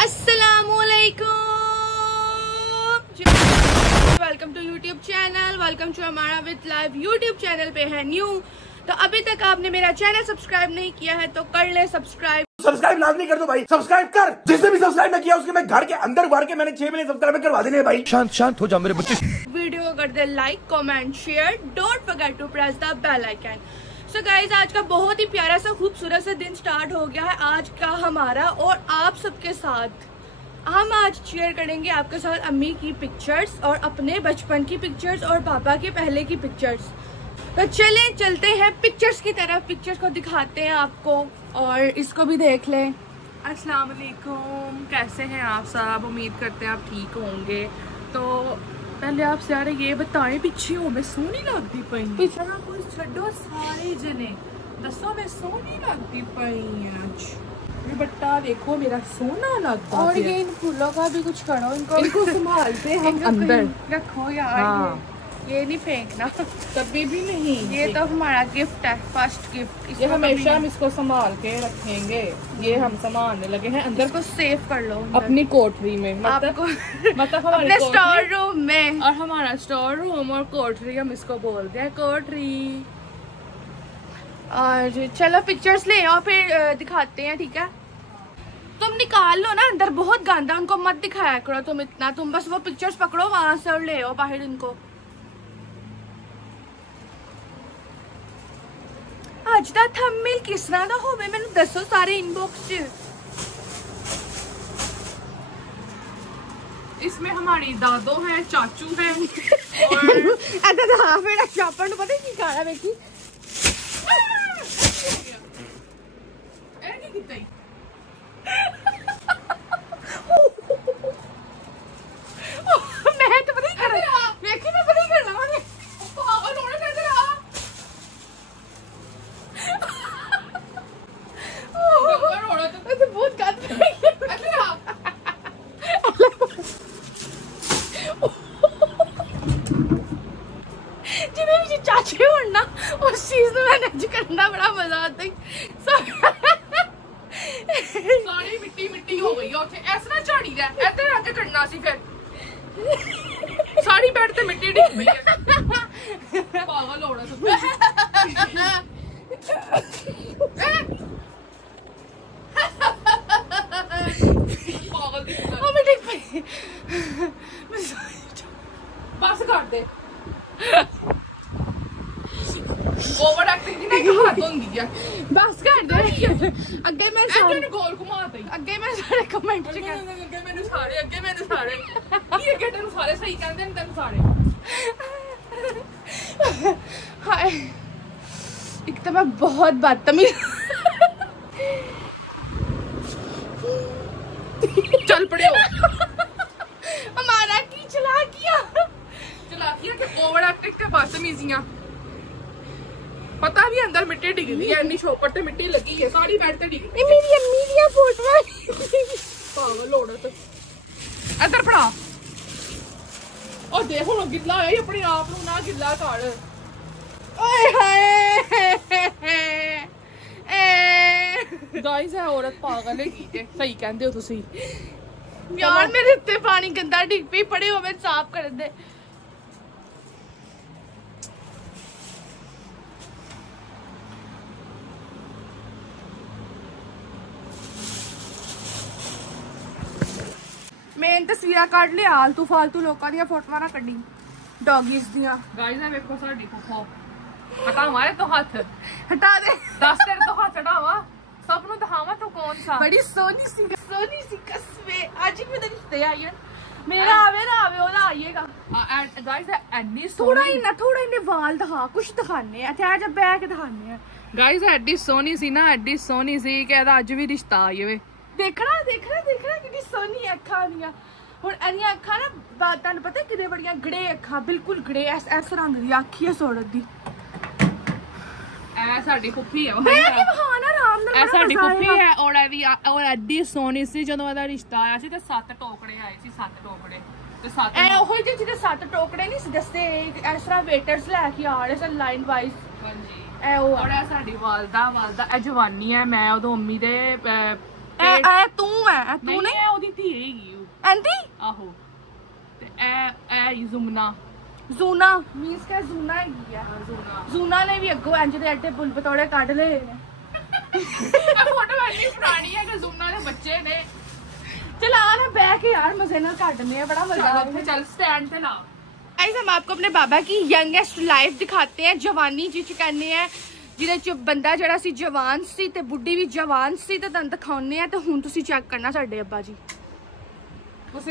Welcome to YouTube channel, welcome to हमारा with live. YouTube channel पे है new, तो अभी तक आपने मेरा चैनल सब्सक्राइब नहीं किया है तो कर ले सब्सक्राइब। सब्सक्राइब लाजमी कर दो भाई, सब्सक्राइब कर। जिसने भी सब्सक्राइब नहीं किया उसके मैं घर के अंदर बार के मैंने 6 महीने सब्सक्राइब करवा देने भाई। शांत शांत हो जाओ मेरे बच्चे। वीडियो को कर दे like, comment, share, don't forget to press the bell icon. So guys, आज का बहुत ही प्यारा सा खूबसूरत सा दिन स्टार्ट हो गया है आज का हमारा, और आप सबके साथ हम आज शेयर करेंगे आपके साथ अम्मी की पिक्चर्स और अपने बचपन की पिक्चर्स और पापा के पहले की पिक्चर्स। तो चलें चलते हैं पिक्चर्स की तरफ, पिक्चर्स को दिखाते हैं आपको और इसको भी देख लें। अस्सलाम वालेकुम, कैसे हैं आप सब? उम्मीद करते हैं आप ठीक होंगे। तो पहले आप सारे ये बताएं, पीछे हो मैं सोनी लगती पई? पीछे कुछ छड्डो सारे जने दसो मैं सोनी लगती पई आज। बट्टा देखो मेरा सोना लगता है। और ये इन फूलों का भी कुछ करो, इनको संभालते हैं अंदर रखो यार। हाँ। ये नहीं फेंकना कभी भी नहीं। ये तो हमारा गिफ्ट है, फर्स्ट गिफ्ट। ये हमेशा हम इसको संभाल के रखेंगे। ये हम संभालने लगे हैं अंदर। इसको सेव कर लो अपनी कोठरी में, आपको मतलब अपने स्टोर रूम में। और हमारा स्टोर रूम और कोठरी हम इसको बोलते हैं कोठरी। और चलो पिक्चर्स ले आओ, फिर दिखाते हैं, ठीक है? तुम निकाल लो ना, अंदर बहुत गंदा, उनको मत दिखाया करो तुम इतना। तुम बस वो पिक्चर्स पकड़ो वहां से और ले आओ बाहर इनको। आज दा थंबनेल किस तरह दा होवे मैंने दसो सारे इनबॉक्स च। इसमें हमारी दादो है, चाचू है और ऐसा हां मेरा चापड़ नु पता की काला देखी ए की कितई मैं तो पता ही कर देखी, मैं पता ही कर रहा हूं पागल होने दे तेरा। डंगर होड़ा तो बहुत गंद जिन्हें भी चाचे होना उस चीज में मैनेज करना बड़ा मजा आता है। सारी मिट्टी मिट्टी हो गई और ऐसा ना झाड़ी है, इधर आके करना सी फिर सारी बेड ते मिट्टी डिग गई है। पागल होड़ा तो पागल दी मैं ठीक पे बस कर दे। ओवर एक्टिंग नहीं हाथ होंदी है, बस कर दे। अगे मैं ऐसे गोल घुमा दई। अगे मैं सारे कमेंट च कर अगे मैंने सारे ये अगे तेन सारे सही कहंदे ने, तेन सारे हाय। एक तो मैं बहुत बदतमीज। चल पड़े हो। हमारा की चलाकियां के ओवर एक्टिंग के बदतमीजियां। पता भी अंदर मिट्टी डिग रही है, इतनी शोपर ते मिट्टी लगी है, सारी बेड ते डिग रही है। मेरी अम्मी दी फोटो पागल औरत इधर पड़ा। और देखो ना गिल्ला है, अपने आप नु ना गिल्ला कर। ओए हाय। गाइस है औरत पागल है की ते सही कहंदे हो तुसी यार। मेरे इत्ते पानी गंदा डिग पे पड़े हो, मैं साफ कर दे। मैं तस्वीर काट लिया, आलतू फालतू लोगों दी फोटोआं ना कड्डी डॉगीज दियां। गाइस है देखो साडी फुफो हटा हमारे तो हाथ हटा दे। 10 तेरे तो हाथ हटावा सब नु दिखावा तो कौन सा बड़ी सोनी सी कसमे। आज ही मेरे रिश्ते आई है, मेरा आवे ना आवे ओला आइएगा। गाइस एडी थोड़ा ही वाल दिखा, कुछ दिखाने हैं थे जब बैग दिखाने हैं। गाइस एडी सोनी सी ना, एडी सोनी सी कि अज भी रिश्ता आई वे। देखना कितनी सोनी अखा दियां। हुण एनियां अखा ना तुहानू पता कितने बड़ियां गड़े अखा, बिल्कुल गड़े ऐस रंग दी अखी है सोड़त दी। ऐ साडी फुफी है, मैं कि बहाना आराम नाल। ऐ साडी फुफी है और एडी सोनी सी। जदों एदा रिश्ता आया सी ते 7 टोकड़े आए सी, 7 टोकड़े ते 7 ए ओही जिहदे 7 टोकड़े नहीं सी दस्से, इस तरह वेटर्स लैके आ रहे सन लाइन वाइज। हां जी। और साडी वालदा जवानी है, मैं उदों अम्मी दे तू है तू नहीं है ओदी यू आंटी आहो ते ए जुमना जूना मींस क्या जूना हैगी है जूना ने भी अगो इंज दे एडे बुल बतौड़े काट ले फोटो वाली पुरानी है कि जुमना दे बच्चे ने चला ना बैठ के यार मजे ना काटने है बड़ा मजा आता है। चल स्टैंड पे ला। गाइस हम आपको अपने बाबा की यंगेस्ट लाइफ दिखाते हैं जवानी जिच कहने हैं ਜਿਹਦੇ ਚ ਬੰਦਾ ਜਿਹੜਾ ਸੀ ਜਵਾਨ ਸੀ ਤੇ ਬੁੱਢੀ ਵੀ ਜਵਾਨ ਸੀ ਤੇ ਤੁਹਾਨੂੰ ਦਿਖਾਉਣੇ ਆ ਤੇ ਹੁਣ ਤੁਸੀਂ ਚੈੱਕ ਕਰਨਾ ਸਾਡੇ ਅੱਬਾ ਜੀ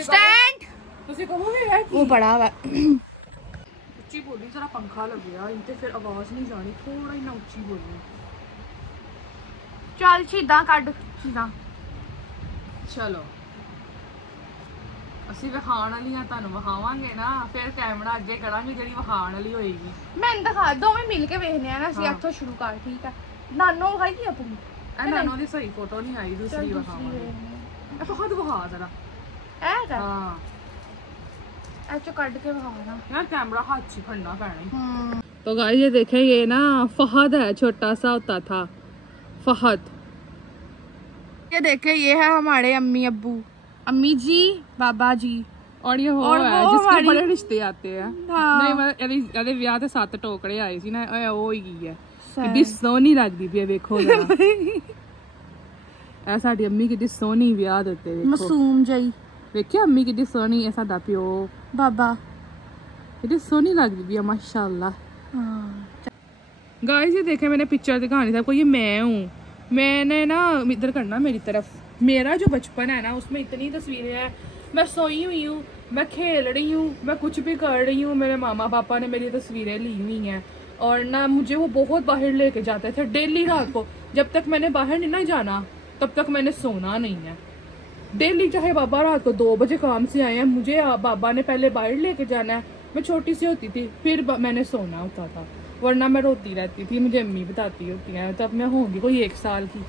ਸਟੈਂਡ ਤੁਸੀਂ ਕਹੋਗੇ ਯਾਰ ਉਹ ਬੜਾ ਵਾ ਉੱਚੀ ਬੋਲੀ ਜਰਾ ਪੰਖਾ ਲੱਗਿਆ ਇੰਤੇ ਫਿਰ ਆਵਾਜ਼ ਨਹੀਂ ਜਾਣੀ ਥੋੜਾ ਹੀ ਨਾ ਉੱਚੀ ਬੋਲੀ ਚੱਲ ਛੀਦਾਂ ਕੱਢ ਛੀਦਾਂ ਚਲੋ ਅਸੀਂ ਵਿਖਾਣ ਵਾਲੀਆਂ ਤੁਹਾਨੂੰ ਵਿਖਾਵਾਂਗੇ ਨਾ ਫਿਰ ਕੈਮਰਾ ਅੱਗੇ ਕਰਾਂਗੇ ਜਿਹੜੀ ਵਿਖਾਣ ਵਾਲੀ ਹੋਏਗੀ ਮੈਂ ਦਿਖਾ ਦੋਵੇਂ ਮਿਲ ਕੇ ਵੇਖਨੇ ਆ ਨਾ ਅਸੀਂ ਇੱਥੋਂ ਸ਼ੁਰੂ ਕਰ ਠੀਕ ਆ ਨਾਨੋ ਵਿਖਾਈ ਆਪਣੀ ਨਾਨੋ ਦੀ ਸਹੀ ਫੋਟੋ ਨਹੀਂ ਆਈ ਦੂਸਰੀ ਵਿਖਾਵਾਂਗੇ ਇਹ ਫਕਤ ਵਿਖਾ ਜਰਾ ਇਹ ਕਰ ਹਾਂ ऐसे काट के बहाना यार कैमरा हाथ से फड़ना पैना। तो गाइस ये देखें ये ना फहद है छोटा सा होता था फहद। ये देखें ये है हमारे अम्मी अब्बू अम्मी जी बाबा जी और ये वो है जिसके बड़े रिश्ते आते हैं। हाँ। नहीं मतलब यदि ब्याह ते 7 टोकरे आए सी ना ओ ही गई है किड्डी सोहनी लगदी पई देखो जरा ऐ साडी अम्मी किड्डी सोहनी ब्याह देते देखो मासूम जई देखिए अम्मी किड्डी सोहनी है साडा प्यो बाबा किड्डी सोहनी लगदी पई माशाल्लाह। गाइस ये देखें मैंने पिक्चर दिखानी था आपको ये मैं हूँ मैंने ना इधर करना मेरी तरफ मेरा जो बचपन है ना उसमें इतनी तस्वीरें हैं मैं सोई हुई हूँ मैं खेल रही हूँ मैं कुछ भी कर रही हूँ मेरे मामा पापा ने मेरी तस्वीरें ली हुई हैं और ना मुझे वो बहुत बाहर लेके जाते थे डेली रात को जब तक मैंने बाहर नहीं ना जाना तब तक मैंने सोना नहीं है डेली चाहे बाबा रात को 2 बजे काम से आए हैं मुझे बाबा ने पहले बाहर लेके जाना है मैं छोटी सी होती थी फिर मैंने सोना होता था वरना मैं रोती रहती थी मुझे अम्मी बताती होती हैं तब मैं होंगी कोई 1 साल की।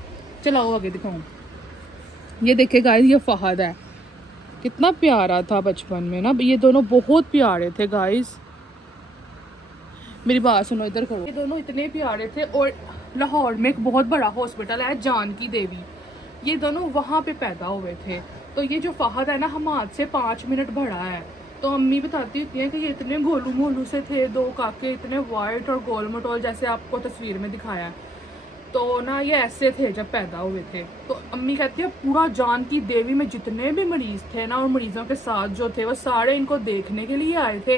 चलाओ आगे दिखाऊं ये देखे गाइस ये फहद है कितना प्यारा था बचपन में ना ये दोनों बहुत प्यारे थे गाइस मेरी बात सुनो इधर करो ये दोनों इतने प्यारे थे और लाहौर में एक बहुत बड़ा हॉस्पिटल है जानकी देवी ये दोनों वहाँ पे पैदा हुए थे तो ये जो फहद है ना हमाद से 5 मिनट बड़ा है तो अम्मी बताती होती हैं कि ये इतने गोलू मोलू से थे 2 काके इतने वाइट और गोल मटोल जैसे आपको तस्वीर में दिखाया है तो ना ये ऐसे थे जब पैदा हुए थे। तो अम्मी कहती है पूरा जानकी देवी में जितने भी मरीज थे ना और मरीजों के साथ जो थे वो सारे इनको देखने के लिए आए थे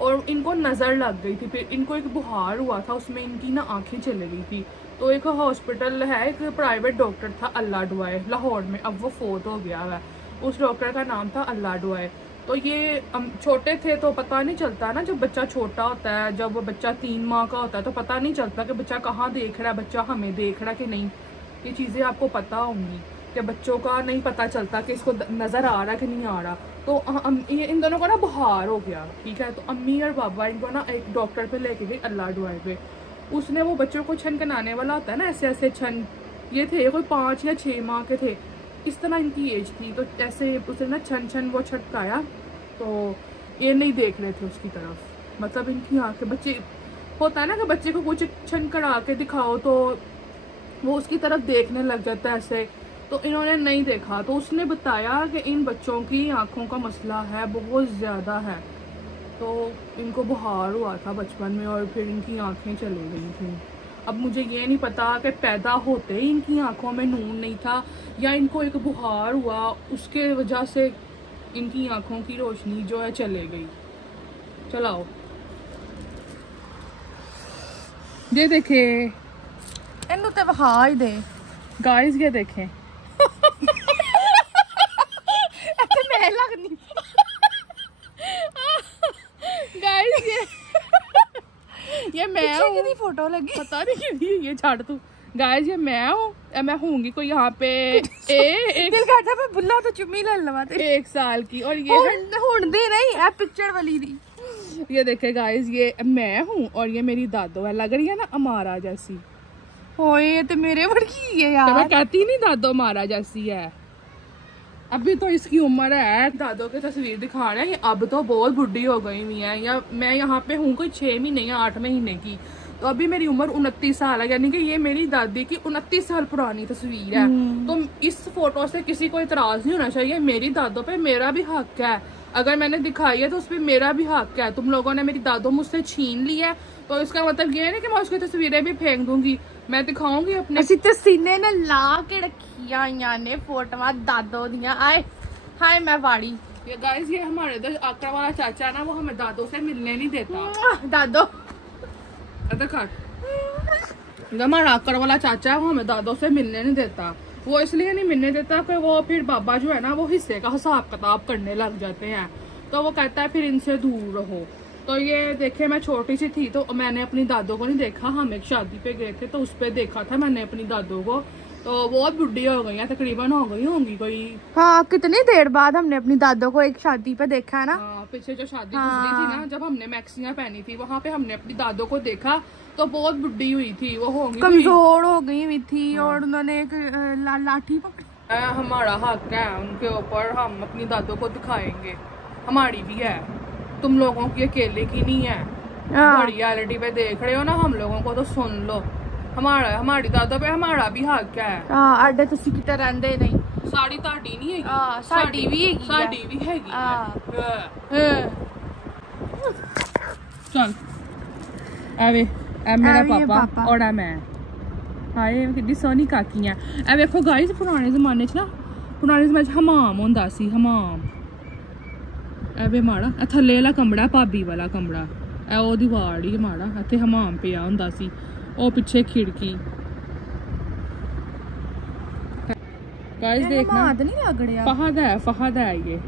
और इनको नज़र लग गई थी फिर इनको एक बुखार हुआ था उसमें इनकी ना आँखें चली गई थी तो एक हॉस्पिटल है एक प्राइवेट डॉक्टर था अल्लाह डुआए लाहौर में अब वो फोत हो गया है उस डॉक्टर का नाम था अल्लाह डुआए। तो ये छोटे थे तो पता नहीं चलता ना जब बच्चा छोटा होता है जब बच्चा 3 माह का होता है तो पता नहीं चलता कि बच्चा कहाँ देख रहा है बच्चा हमें देख रहा है कि नहीं ये चीज़ें आपको पता होंगी कि बच्चों का नहीं पता चलता कि इसको नज़र आ रहा है कि नहीं आ रहा। तो इन दोनों को ना बुखार हो गया ठीक है तो अम्मी और बाबा इनको ना एक डॉक्टर पे लेके गई अल्लाह डुआए पे उसने वो बच्चों को छनकनाने वाला होता है ना ऐसे ऐसे छन ये थे कोई 5 या 6 माह के थे इस तरह इनकी एज थी तो ऐसे उसने ना छन छन वो छटकाया तो ये नहीं देख रहे थे उसकी तरफ मतलब इनकी आंखें बच्चे होता है ना कि बच्चे को कुछ छन करा के दिखाओ तो वो उसकी तरफ देखने लग जाता है ऐसे तो इन्होंने नहीं देखा तो उसने बताया कि इन बच्चों की आँखों का मसला है बहुत ज़्यादा है तो इनको बुखार हुआ था बचपन में और फिर इनकी आंखें चली गई थी। अब मुझे ये नहीं पता कि पैदा होते ही इनकी आंखों में नून नहीं था या इनको एक बुखार हुआ उसके वजह से इनकी आंखों की रोशनी जो है चले गई। चलाओ ये देखे इन्हू ते विखा ही दे गाइस ये देखें मैं लगनी गाइस ये मैं हूँ फोटो लगी पता नहीं ये छाड़ तू गाइस ये मैं हूँ मैं होंगी कोई यहाँ पे एक दिल करता मैं बुल्ला तो चुम्मी ले लवा 1 साल की और ये हुंडी नहीं है पिक्चर वाली दी ये देखे गाइस ये मैं हूँ और ये मेरी दादो है लग रही है ना अमारा जैसी ओए तो मेरे वर्गी है यार तो मैं कहती नहीं दादो अमारा जैसी है अभी तो इसकी उम्र है दादो की तस्वीर दिखा रहे हैं अब तो बहुत बुढ़ी हो गई हुई है या मैं यहाँ पे हूँ कोई 6 महीने या 8 महीने की तो अभी मेरी उम्र 29 साल है, यानी कि ये मेरी दादी की 29 साल पुरानी तस्वीर है। तो इस फोटो से किसी को इतराज नहीं होना चाहिए। मेरी दादों पे मेरा भी हक है, अगर मैंने दिखाई है तो उस पर मेरा भी हक है। तुम लोगों ने मेरी दादो मुझसे छीन ली है, तो इसका मतलब ये है कि मैं उसकी तस्वीरें भी फेंक दूंगी। मैं दिखाऊंगी अपने तस्वीरें ने ला के रखिया ने फोटो दादो दिया। आए हाय मैं वाड़ी। ये गाइस, ये हमारे इधर आकड़ा वाला चाचा है ना, वो हमें दादों से मिलने नहीं देता। दादो हमारा आकड़ वाला चाचा है, वो हमें दादों से मिलने नहीं देता। वो इसलिए नहीं मिलने देता कि वो फिर बाबा जो है ना वो हिस्से का हिसाब किताब करने लग जाते हैं, तो वो कहता है फिर इनसे दूर रहो। तो ये देखे, मैं छोटी सी थी तो मैंने अपनी दादों को नहीं देखा। हम एक शादी पे गए थे तो उस पे देखा था मैंने अपनी दादों को, तो बहुत बुढ़ी हो गई है, तकरीबन हो गई होंगी कोई। हाँ, कितनी देर बाद हमने अपनी दादों को एक शादी पे देखा है ना। पीछे जो शादी गुजरी थी ना, जब हमने मैक्सियां पहनी थी, वहाँ पे हमने अपनी दादों को देखा तो बहुत बुढ़ी हुई थी, वो होंगी कमजोर हो गई हुई थी। और उन्होंने एक लाठी पकड़ी। हमारा हक है उनके ऊपर, हम अपनी दादों को दिखाएंगे। हमारी भी है, तुम लोगों की अकेले की नहीं है। बड़ी रियलिटी पे देख रहे हो ना हम लोगों को, तो सुन लो, हमारी दादों पे हमारा भी हक है। आडे तुसी किते रहंदे नहीं। साड़ी ताड़ी नहीं है, साड़ी भी है, साड़ी भी है। चल एवे ए मेरा पापा और मैं। हाय कितनी सोहनी काकी है। ए देखो गाइस, पुराने जमाने च ना, पुराने जमाने च हमाम होंदा सी, हमाम। एवे माड़ा थल्ले वाला कमरा, भाभी वाला कमरा, ए ओ दीवार ही माड़ा, इत्थे हमाम पिया होंदा सी। ओ पीछे खिड़की। गाइस देखना, नहीं लग रहा। फहद है ये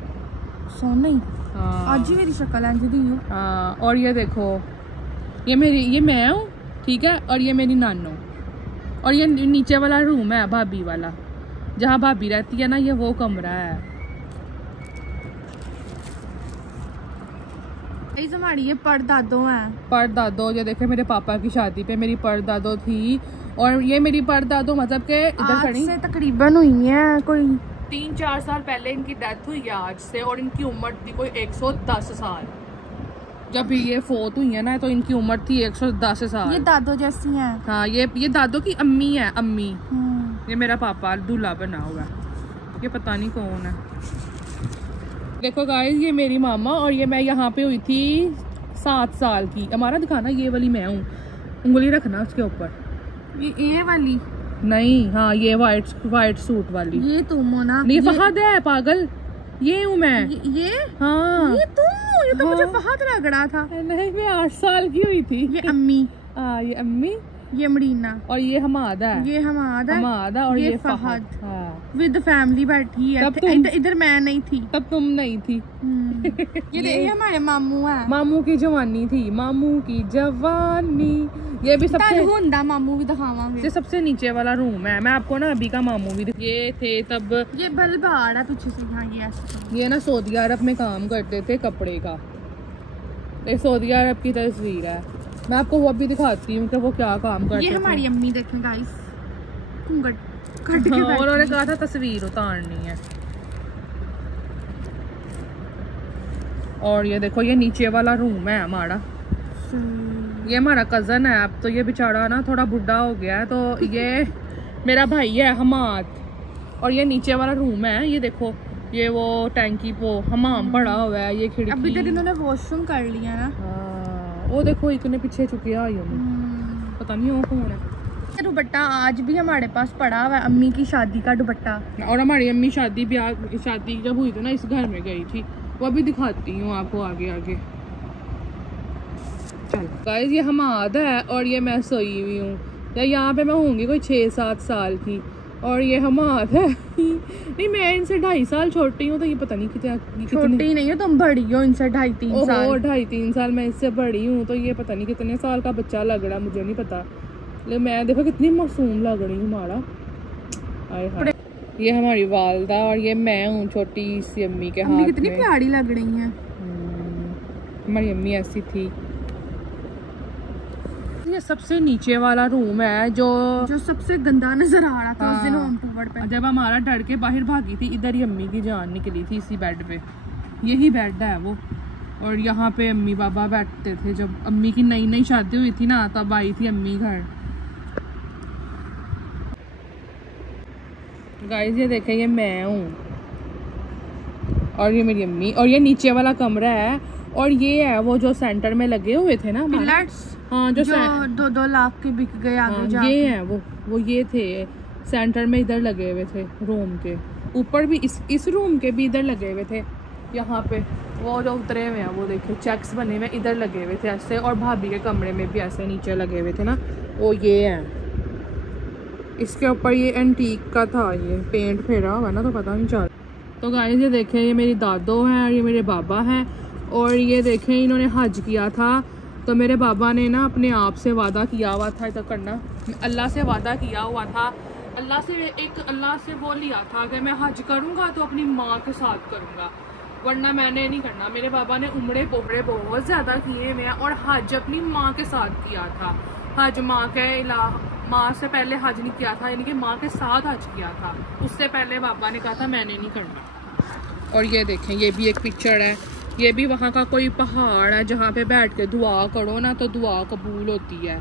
सोना ही। हाँ, आज ही मेरी शक्ल ऐसी दी है। हाँ, और ये देखो, ये मैं हूँ, ठीक है, और ये मेरी नानो। और ये नीचे वाला रूम है भाभी वाला, जहाँ भाभी रहती है ना, ये वो कमरा है। हमारी ये परदादो है। परदादो, ये देखे मेरे पापा की शादी पे मेरी परदादो थी, और ये मेरी परदादो मतलब के इधर खड़ी से तकरीबन हुई है कोई 3-4 साल पहले इनकी डेथ हुई है आज से, और इनकी उम्र थी कोई 110 साल। जब ये फोत हुई है ना, तो इनकी उम्र थी 110 साल। ये दादो जैसी हैं। हाँ, ये दादो की अम्मी है, अम्मी। ये मेरा पापा दूल्हा बना हुआ है, ये पता नहीं कौन है। देखो गाइस, ये मेरी मामा, और ये मैं यहाँ पे हुई थी 7 साल की। हमारा दिखाना, ये वाली मैं हूँ, उंगली रखना उसके ऊपर। ये वाली नहीं, हाँ ये वाइट सूट वाली, ये तुम हो ना। ये फहद है, पागल, ये हूँ मैं। ये हाँ, ये तुम, ये तो मुझे फहद लग रहा था। नहीं, मैं 8 साल की हुई थी। ये अम्मी। हाँ, ये अम्मी, ये मरीना, और ये हमादा है। ये हमादा और ये फहद। हाँ, विद फैमिली बैठी है। इधर मैं नहीं थी, तब तुम नहीं थी। ये हमारे मामू है। मामू की जवानी थी, मामू की जवानी। ये भी सबसे मामू भी दिखावांगे। सबसे नीचे वाला रूम है। मैं आपको ना अभी का मामू भी ये थे तब। ये बल्ब आ रहा पीछे से। हाँ, ये ना सऊदी अरब में काम करते थे कपड़े का। ये सऊदी अरब की तस्वीर है, मैं आपको वो भी दिखाती हूँ कि वो क्या काम करते थे। ये हमारी अम्मी देखें गाइस, उन्होंने कहा था तस्वीर उतारनी है। और ये देखो, ये नीचे वाला रूम है हमारा। ये हमारा कज़न है, अब तो ये बेचारा ना थोड़ा बुढ़ा हो गया है, तो ये मेरा भाई है हमाद। और ये नीचे वाला रूम है, ये देखो, ये वो टैंकी वो हमाम पड़ा हुआ है, ये खिड़की। अभी तक इन्होंने वॉशरूम कर लिया ना। हाँ, वो देखो इतने पीछे चुकी आई हूँ, पता नहीं वो कौन है। दुपट्टा आज भी हमारे पास पड़ा हुआ है, अम्मी की शादी का दुपट्टा। और हमारी अम्मी शादी जब हुई थी ना, इस घर में गई थी, वो भी दिखाती हूँ आपको आगे आगे। चल गाइस, ये हमाद है, और ये मैं सोई हुई हूँ, या यहाँ पे मैं होंगी कोई 6-7 साल की। और ये हमाद है। नहीं, मैं इनसे 2.5 साल छोटी हूँ, तो ये पता नहीं छोटी नहीं है तुम, बड़ी हो इनसे 2.5-3 साल। 2.5-3 साल मैं इससे बड़ी हूँ, तो ये पता नहीं कितने साल का बच्चा लग रहा, मुझे नहीं पता। लेकिन मैं देखो कितनी मासूम लग रही हूँ हमारा। ये हमारी वालदा, और ये मैं हूँ छोटी सी अम्मी के हाथ में। कितनी प्यारी लग रही है। हमारी अम्मी ऐसी थी। ये सबसे नीचे वाला रूम है, जो सबसे गंदा नजर आ रहा था उस दिन होम टूर पे। जब हमारा डर के बाहर भागी थी, इधर ही अम्मी की जान निकली थी, इसी बेड पे। यही बेड है वो, और यहाँ पे अम्मी पापा बैठते थे। जब अम्मी की नई नई शादी हुई थी ना, तब आई थी अम्मी घर। गाइस ये देखें, ये मैं हूँ और ये मेरी अम्मी, और ये नीचे वाला कमरा है, और ये है वो जो सेंटर में लगे हुए थे ना पिलर्स। हाँ, जो 2-2 लाख के बिक गए आगे। हाँ, ये है वो ये थे सेंटर में, इधर लगे हुए थे रूम के ऊपर भी, इस रूम के भी इधर लगे हुए थे। यहाँ पे वो जो उतरे हुए हैं वो देखिए चेक्स बने हुए इधर लगे हुए थे ऐसे, और भाभी के कमरे में भी ऐसे नीचे लगे हुए थे ना, वो ये है। इसके ऊपर ये एंटीक का था, ये पेंट फेरा हुआ ना तो पता नहीं चल। तो गाइस ये देखें, ये मेरी दादो हैं और ये मेरे बाबा हैं, और ये देखें इन्होंने हज किया था। तो मेरे बाबा ने ना अपने आप से वादा किया हुआ था इधर करना, अल्लाह से वादा किया हुआ था, अल्लाह से वो लिया था कि मैं हज करूँगा तो अपनी माँ के साथ करूँगा, वरना मैंने नहीं करना। मेरे बाबा ने उम्रे बोहरे बहुत ज़्यादा किए हुए हैं, और हज अपनी माँ के साथ किया था। हज माँ से पहले हज नहीं किया था, यानी कि माँ के साथ हज किया था। उससे पहले बाबा ने कहा था मैंने नहीं करना। और ये देखें, ये भी एक पिक्चर है, ये भी वहाँ का कोई पहाड़ है जहाँ पे बैठ के दुआ करो ना तो दुआ कबूल होती है।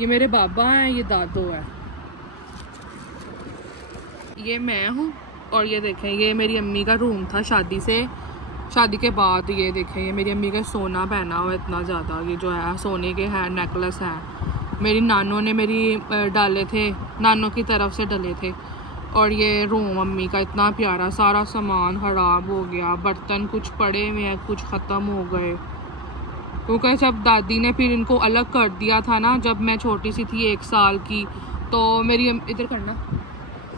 ये मेरे बाबा हैं, ये दादो है, ये मैं हूँ। और ये देखें, ये मेरी अम्मी का रूम था शादी के बाद। ये देखें, ये मेरी अम्मी का सोना पहना हुआ इतना ज़्यादा, ये जो है सोने के है नेकलेस है, मेरी नानों ने मेरी डाले थे, नानों की तरफ से डले थे। और ये रूम अम्मी का इतना प्यारा, सारा सामान ख़राब हो गया, बर्तन कुछ पड़े हुए हैं, कुछ ख़त्म हो गए, क्योंकि जब दादी ने फिर इनको अलग कर दिया था ना, जब मैं छोटी सी थी 1 साल की, तो मेरी इधर करना,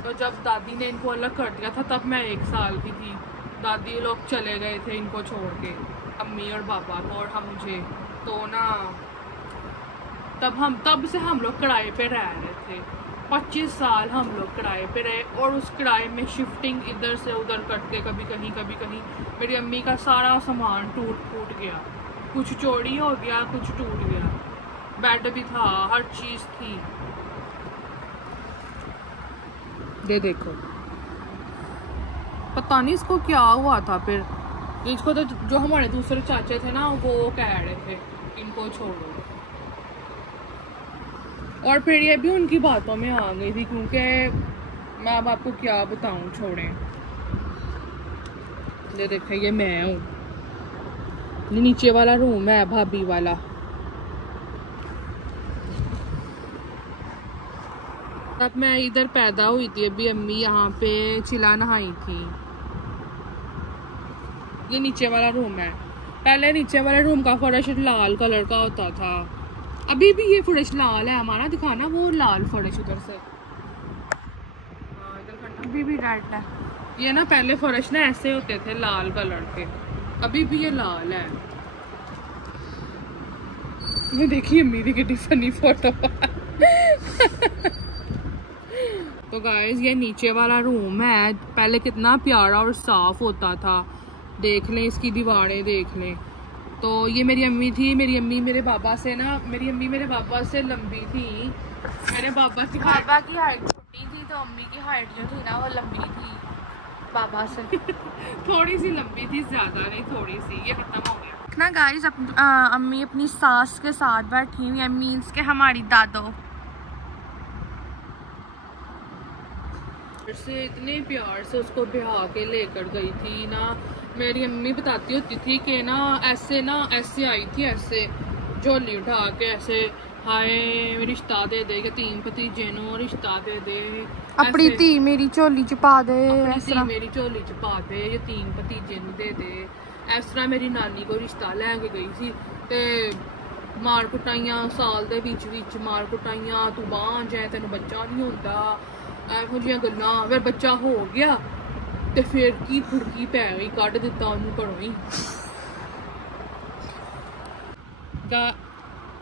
तो जब दादी ने इनको अलग कर दिया था तब मैं 1 साल की थी। दादी लोग चले गए थे इनको छोड़ के, अम्मी और पापा को और हम मुझे, तो ना तब से हम लोग किराए पे रह रहे थे। 25 साल हम लोग किराए पे रहे, और उस किराए में शिफ्टिंग इधर से उधर करके कभी कहीं मेरी अम्मी का सारा सामान टूट गया, कुछ चोरी हो गया, कुछ टूट गया, बेड भी था, हर चीज़ थी। ये देखो, पता नहीं इसको क्या हुआ था फिर, इसको तो जो हमारे दूसरे चाचे थे ना वो कह रहे थे इनको छोड़ो, और फिर ये भी उनकी बातों में आ गई थी, क्योंकि मैं अब आपको क्या बताऊं, छोड़ें। ये देखें, ये मैं हूँ, ये नीचे वाला रूम है भाभी वाला। तब मैं इधर पैदा हुई थी, अभी अम्मी यहाँ पे चिला नहाई थी। ये नीचे वाला रूम है, पहले नीचे वाले रूम का फर्श लाल कलर का होता था, अभी भी ये फर्श लाल है हमारा, दिखाना वो लाल फर्श उधर से, अभी भी रेड है। ये ना पहले फर्श ना ऐसे होते थे लाल कलर के, अभी भी ये लाल है। ये देखिए मेरी कितनी फनी फोटो। तो गाइस ये नीचे वाला रूम है, पहले कितना प्यारा और साफ होता था, देख लें इसकी दीवारें देख लें। तो ये मेरी अम्मी थी, मेरी अम्मी मेरे बाबा से लंबी थी। मेरे बाबा की हाइट छोटी थी, तो अम्मी की हाइट जो थी ना वो लंबी थी बाबा से। थोड़ी सी लंबी थी, ज्यादा नहीं, थोड़ी सी। ये खत्म हो गया ना गाइस। अम्मी अपनी सास के साथ बैठी हुई है, मीन्स के हमारी दादो से इतने प्यार से उसको ब्याह के लेकर गई थी ना। मेरी अम्मी बताती होती थी कि ऐसे आई थी, ऐसे झोली उठा के ऐसे, हाय रिश्ता दे दे, कि 3 भतीजे नो रिश्ता दे दे, अपनी धी मेरी झोली च पा दे, मेरी झोली च पा दे, ये 3 भतीजे नु दे दे। इस तरह मेरी नानी को रिश्ता लैके गई सी, ते मार कुटाइयां साल दे विच मार कुटाइयां, तू बांझ है, तेन बच्चा नहीं होता, ਇਹੋ ਜਿਹੀਆਂ ਗੱਲਾਂ। फिर बच्चा हो गया तो फिर की फुड़की पै गई, कढ़ दिता उन्होंने घरों ही।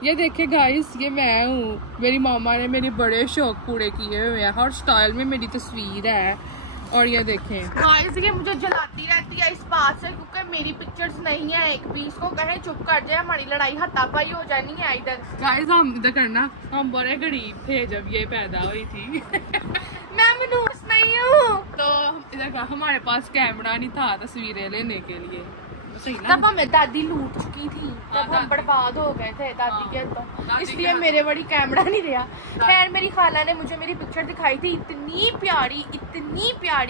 ये देखे गाइस, ये मैं हूँ, मेरी मामा ने मेरे बड़े शौक पूरे किए हुए हैं, हर स्टाइल में मेरी तस्वीर है। और ये देखें गाइस, ये मुझे जलाती रहती है इस बात से, क्योंकि मेरी पिक्चर्स नहीं है एक भी। इसको कहे चुप कर जाए, हमारी लड़ाई हाथापाई हो जानी है इधर। गाइस हम इधर करना, हम बड़े गरीब थे जब ये पैदा हुई थी। मैं मनूस नहीं हूँ। तो इधर हमारे पास कैमरा नहीं था तस्वीरें लेने के लिए, तब हमें दादी लूट चुकी थी, तब हम बर्बाद हो गए थे दादी के हाथों, इसलिए मेरे बड़ी कैमरा नहीं रहा। खैर मेरी खाला ने मुझे मेरी पिक्चर दिखाई थी, इतनी प्यारी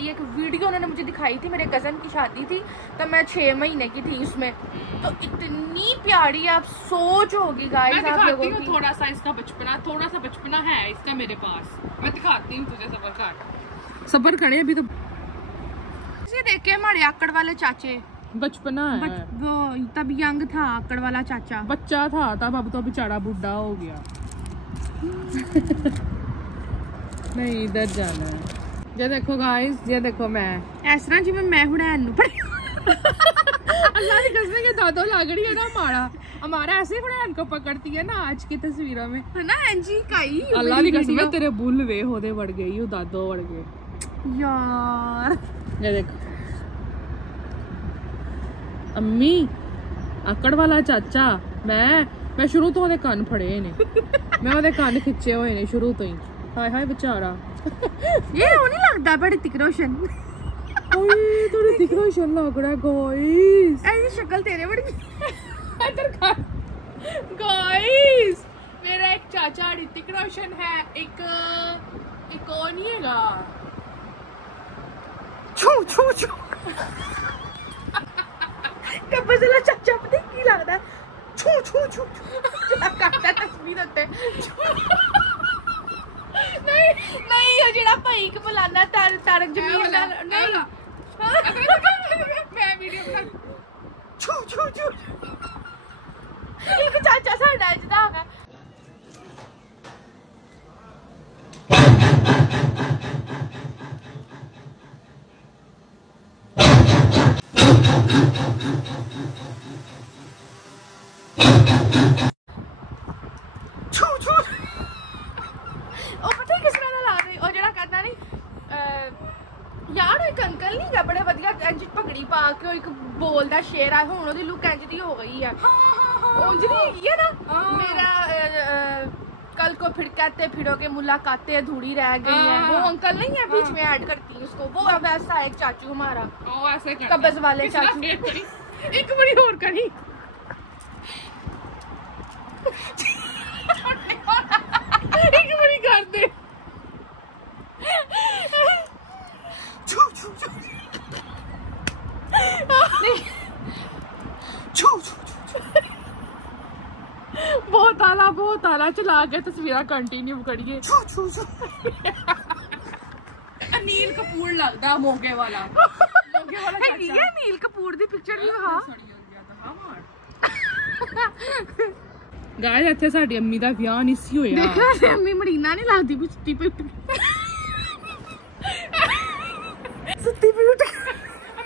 एक वीडियो उन्होंने मुझे दिखाई थी। मेरे कजन की शादी थी तब मैं 6 महीने की थी उसमें, तो इतनी प्यारी आप सोच होगी गाइस आप लोगों की। थोड़ा सा इसका बचपना है इसका मेरे पास, मैं दिखाती हूँ तुझे। सबर खड़े अभी तो देखे हमारे आकड़ वाले चाचे, बचपना है वो तब यंग था आकड़ वाला चाचा, बच्चा था तब, अब तो बेचारा बुढ़ा हो गया। नहीं इधर जाना है। ये देखो गाइस, ये देखो मैं इस तरह जिवें मैं हुड़ैन अल्लाह की कसम के दादो लग रही है ना हमारा ऐसे हुड़ैन को पकड़ती है ना आज की तस्वीरों में, है ना एंजी काई। अल्लाह की कसम तेरे बुल वे होदे बढ़ गई हो दादो बढ़ गए यार। ये देखो अम्मी आकड़ वाला चाचा, मैं शुरू तो ਉਹਦੇ ਕੰਨ ਫੜੇ ਨੇ, मैं ਉਹਦੇ ਕੰਨ ਖਿੱਚੇ ਹੋਏ ਨੇ शुरू तो ही। हाय हाय बेचारा। ये वो नहीं लगता बड़ी ऋतिक रोशन, ओए तो ऋतिक रोशन लग रहा है गाइस, ऐसी शक्ल तेरे बड़ी। इधर गाइस मेरा एक चाचा ऋतिक रोशन है, एक और नहीं हैगा। छू छू छू कब्बला चाचा पता की लगदा छू छू छू करता तस्वीर होते। नहीं ये जेड़ा भाई के बुलाना तारक जमीन नहीं मैं वीडियो बना छू छू छू एक चाचा साडा इजदा होगा। बोलता शेर आ हुण ओदी लुक इंज दी हो गई है, उंज दी हैगी है ना। मेरा कल को फिर कहते फिरोगे मुलाकातें अधूरी रह गई है, वो अंकल नहीं है बीच में ऐड करती है उसको, वो वैसा एक चाचू हमारा ऐसे कब्ज वाले चाचू। एक बड़ी और करी एक बड़ी कर दे बहुत आला चला के तस्वीर कंटिन्यू करिए। अनिल कपूर लगता मोगे वाला अनिल कपूर दी पिक्चर भी हां गाइस ਇੱਥੇ ਸਾਡੀ ਅੰਮੀ ਦਾ ਵਿਆਹ ਨਹੀਂ ਸੀ ਹੋਇਆ। ਦੇਖਿਆ ਅੰਮੀ ਮਰੀਨਾ ਨਹੀਂ ਲੱਗਦੀ ਵੀ ਸੁੱਤੀ ਪਈ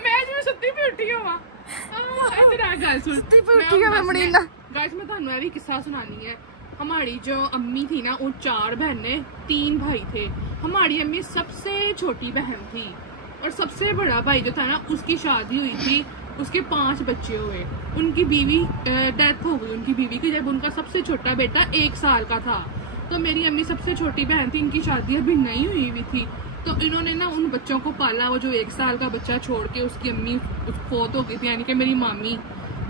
ਮੈਂ ਜਿਵੇਂ ਸੁੱਤੀ ਪਈ ਉੱਠੀ ਹੋਵਾਂ। इधर आ गल सुन, गाइस मैं ਤੁਹਾਨੂੰ ਇਹ ਵੀ किस्सा सुनानी है। हमारी जो अम्मी थी ना वो 4 बहनें 3 भाई थे। हमारी अम्मी सबसे छोटी बहन थी और सबसे बड़ा भाई जो था ना उसकी शादी हुई थी, उसके 5 बच्चे हुए, उनकी बीवी डेथ हो गई उनकी बीवी की जब उनका सबसे छोटा बेटा 1 साल का था। तो मेरी अम्मी सबसे छोटी बहन थी, इनकी शादी अभी नहीं हुई हुई थी, तो इन्होंने ना उन बच्चों को पाला। वो जो 1 साल का बच्चा छोड़ के उसकी अम्मी फौत हो गई थी, यानी कि मेरी मामी।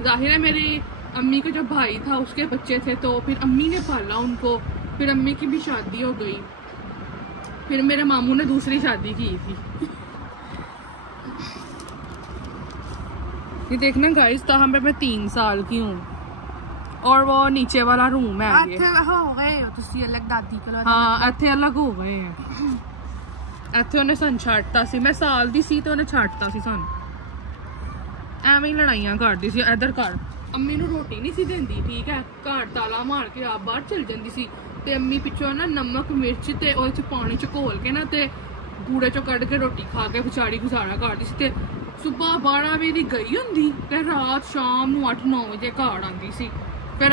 जाहिर है मेरी अम्मी का जो भाई था उसके बच्चे थे, तो फिर अम्मी ने पाला उनको। फिर अम्मी की भी शादी हो गई, फिर मेरे मामू ने दूसरी शादी की थी। ये देखना गाइस, तो हम मैं 3 साल की हूँ और वो नीचे वाला रूम है। हो गए हो तुसी अलग दादी कोल? हाँ इत्थे अलग हो गए हैं। ਇੱਥੇ ਉਹਨੇ ਸਾਨੂੰ ਛੱਡਤਾ ਸੀ, ਮੈਂ ਸਾਲ ਦੀ ਸੀ ਤੇ ਉਹਨੇ ਛੱਡਤਾ ਸੀ ਸਾਨੂੰ। ਐਵੇਂ ਹੀ ਲੜਾਈਆਂ ਕਰਦੀ ਸੀ। ਇੱਧਰ ਘਰ ਅੰਮੀ ਨੂੰ ਰੋਟੀ ਨਹੀਂ ਸੀ ਦਿੰਦੀ, ਠੀਕ ਹੈ, ਘਰ ਤਾਲਾ ਮਾਰ ਕੇ ਆਪ ਬਾਹਰ ਚਲ ਜਾਂਦੀ ਸੀ ਤੇ ਅੰਮੀ ਪਿੱਛੋਂ ਨਾ ਨਮਕ ਮਿਰਚ ਤੇ ਉਹਦੇ ਚ ਪਾਣੀ ਚ ਘੋਲ ਕੇ ਨਾ ਤੇ ਕੂੜੇ ਚੋਂ ਕੱਢ ਕੇ ਰੋਟੀ ਖਾ ਕੇ ਵਿਚਾਰੀ ਗੁਜ਼ਾਰਾ ਕਰਦੀ ਸੀ। ਤੇ ਸੁਬਾ 12 ਵਜੇ ਦੀ ਗਈ ਹੁੰਦੀ ਤੇ ਰਾਤ ਸ਼ਾਮ ਨੂੰ 8-9 ਵਜੇ ਘਰ ਆਉਂਦੀ ਸੀ। ਫਿਰ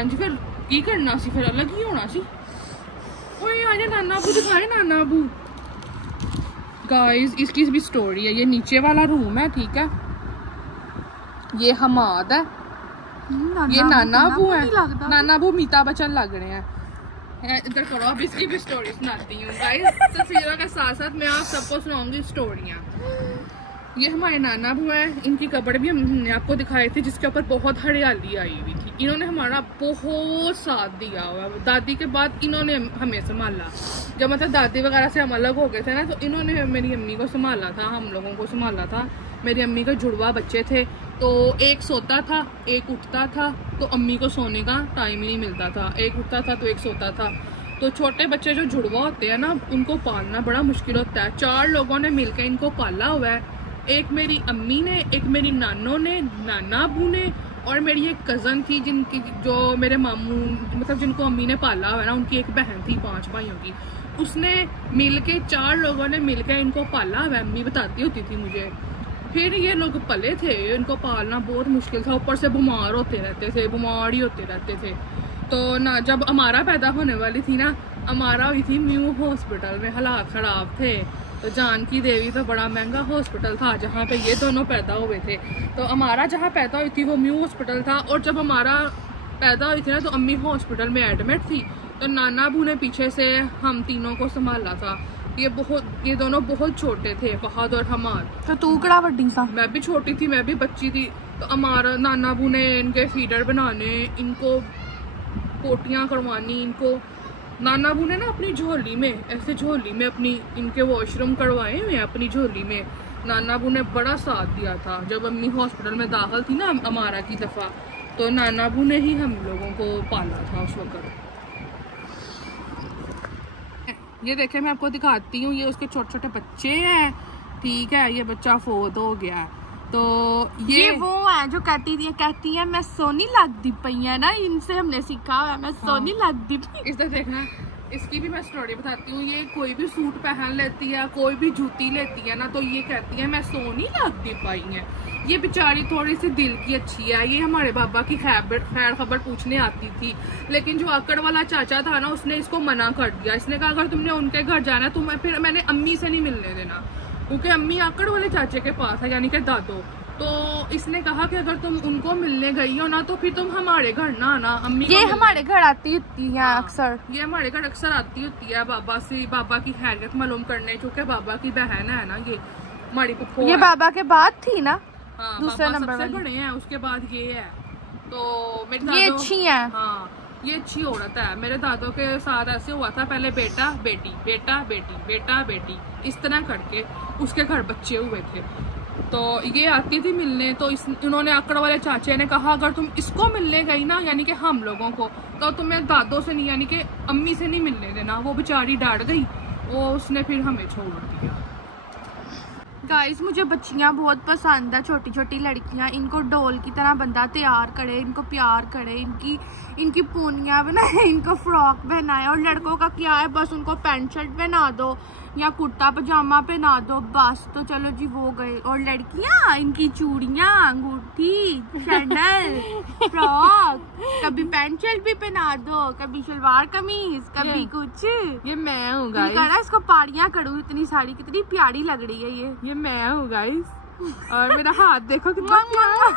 ਇੰਜ ਫਿਰ ਕੀ ਕਰਨਾ ਸੀ, ਫਿਰ ਅਲੱਗ ਹੀ ਹੋਣਾ ਸੀ। ਓਏ ਆ ਜਾ ਨਾਨਾ ਬੂ ਦਿਖਾਏ, ਨਾਨਾ ਬੂ। गाइस इसकी भी स्टोरी है। ये नीचे वाला रूम है, ठीक है, ये हमाद है, ये नाना अबू है। नाना अबू मीता बच्चन लग रहे हैं। इधर करो, अब इसकी भी स्टोरी सुनाती हूँ गाइस। तस्वीरों के साथ साथ मैं आप सबको सुनाऊंगी स्टोरियाँ। ये हमारे नाना बुआ है, इनकी कब्र भी हमने आपको दिखाई थी जिसके ऊपर बहुत हरियाली आई हुई थी। इन्होंने हमारा बहुत साथ दिया हुआ। दादी के बाद इन्होंने हमें संभाला। जब मतलब दादी वगैरह से हम अलग हो गए थे ना, तो इन्होंने मेरी अम्मी को संभाला था, हम लोगों को संभाला था। मेरी अम्मी के जुड़वा बच्चे थे, तो एक सोता था एक उठता था, तो अम्मी को सोने का टाइम ही नहीं मिलता था। एक उठता था तो एक सोता था। तो छोटे बच्चे जो जुड़वा होते हैं ना, उनको पालना बड़ा मुश्किल होता है। 4 लोगों ने मिलकर इनको पाला हुआ है। एक मेरी अम्मी ने, एक मेरी नानों ने, नाना अबू ने, और मेरी एक कज़न थी जिनकी जो मेरे मामू मतलब जिनको अम्मी ने पाला हुआ है ना, उनकी एक बहन थी 5 भाइयों की। उसने मिलके 4 लोगों ने मिलकर इनको पाला हुआ है। अम्मी बताती होती थी मुझे। फिर ये लोग पले थे, इनको पालना बहुत मुश्किल था। ऊपर से बीमार होते रहते थे, बीमार ही होते रहते थे। तो ना जब अमारा पैदा होने वाली थी ना, अमारा हुई थी म्यू हॉस्पिटल में, हालात ख़राब थे। तो जानकी देवी तो बड़ा महंगा हॉस्पिटल था जहाँ पे ये दोनों पैदा हुए थे। तो अमारा जहाँ पैदा हुई थी वो म्यू हॉस्पिटल था। और जब हमारा पैदा हुई थी ना, तो अम्मी हॉस्पिटल में एडमिट थी। तो नाना अबू ने पीछे से हम तीनों को संभाला था। ये दोनों बहुत छोटे थे, फहद और हमाद। तो तू कड़ा बड्डी सा? मैं भी छोटी थी, मैं भी बच्ची थी। तो हमारा नाना अबू ने इनके फीडर बनाने, इनको पोटियाँ करवानी, इनको नाना अबू ने ना अपनी झोली में, ऐसे झोली में अपनी इनके वॉशरूम करवाए हुए हैं अपनी झोली में। नाना अबू ने बड़ा साथ दिया था। जब अम्मी हॉस्पिटल में दाखिल थी ना अमारा की दफ़ा, तो नाना अबू ने ही हम लोगों को पाला था उस वक्त। ये देखे मैं आपको दिखाती हूँ, ये उसके छोटे छोटे बच्चे हैं, ठीक है। ये बच्चा फोत हो गया। तो ये वो है जो कहती है मैं सोनी लगती पई है ना, इनसे हमने सीखा है मैं सोनी लगती पई। इस तरह देखना, इसकी भी मैं स्टोरी बताती हूँ। ये कोई भी सूट पहन लेती है, कोई भी जूती लेती है ना, तो ये कहती है मैं सोनी लगती पाई है। ये बेचारी थोड़ी सी दिल की अच्छी है। ये हमारे बाबा की खैर खबर पूछने आती थी, लेकिन जो आकड़ वाला चाचा था ना, उसने इसको मना कर दिया। इसने कहा अगर तुमने उनके घर जाना तो फिर मैंने अम्मी से नहीं मिलने देना, क्योंकि अम्मी आकड़ वाले चाचे के पास है, यानी कि दादो। तो इसने कहा कि अगर तुम उनको मिलने गई हो ना, तो फिर तुम हमारे घर ना आना। अम्मी ये हमारे घर आती होती है अक्सर, ये हमारे घर अक्सर आती होती है बाबा की खैरियत मालूम करने, क्योंकि बाबा की बहन है ना ये हमारी पुप्पो। ये बाबा के बाद थी ना? हाँ, दूसरे नंबर सबसे बड़े हैं, उसके बाद ये है। तो मेरे ये अच्छी है। हाँ, ये अच्छी औरत है। मेरे दादों के साथ ऐसे हुआ था, पहले बेटा बेटी, बेटा बेटी, बेटा बेटी, इस तरह करके उसके घर बच्चे हुए थे। तो ये आती थी मिलने, तो इन्होंने आकड़ वाले चाचे ने कहा अगर तुम इसको मिलने गई ना, यानी कि हम लोगों को, तो तुम्हें दादों से नहीं, यानी कि अम्मी से नहीं मिलने देना। वो बेचारी डांट गई, वो उसने फिर हमें छोड़ दिया। गाइस मुझे बच्चियां बहुत पसंद है, छोटी छोटी लड़कियां। इनको डोल की तरह बंदा तैयार करे, इनको प्यार करे, इनकी पूनियां बनाए, इनको फ्रॉक पहनाए। और लड़कों का क्या है, बस उनको पैंट शर्ट पहना दो या कुर्ता पजामा पहना दो, बस। तो चलो जी वो गए। और लड़कियां, इनकी चूड़ियां, अंगूठी, सैंडल, फ्रॉक, कभी पैंट शर्ट भी पहना दो, कभी सलवार कमीज, कभी कुछ। ये मैं हूँ गाइस। इसको पाड़ियां करूँ इतनी सारी, कितनी प्यारी लग रही है ये मैं हूँ गाइस। और मेरा हाथ देखो कितना प्यारा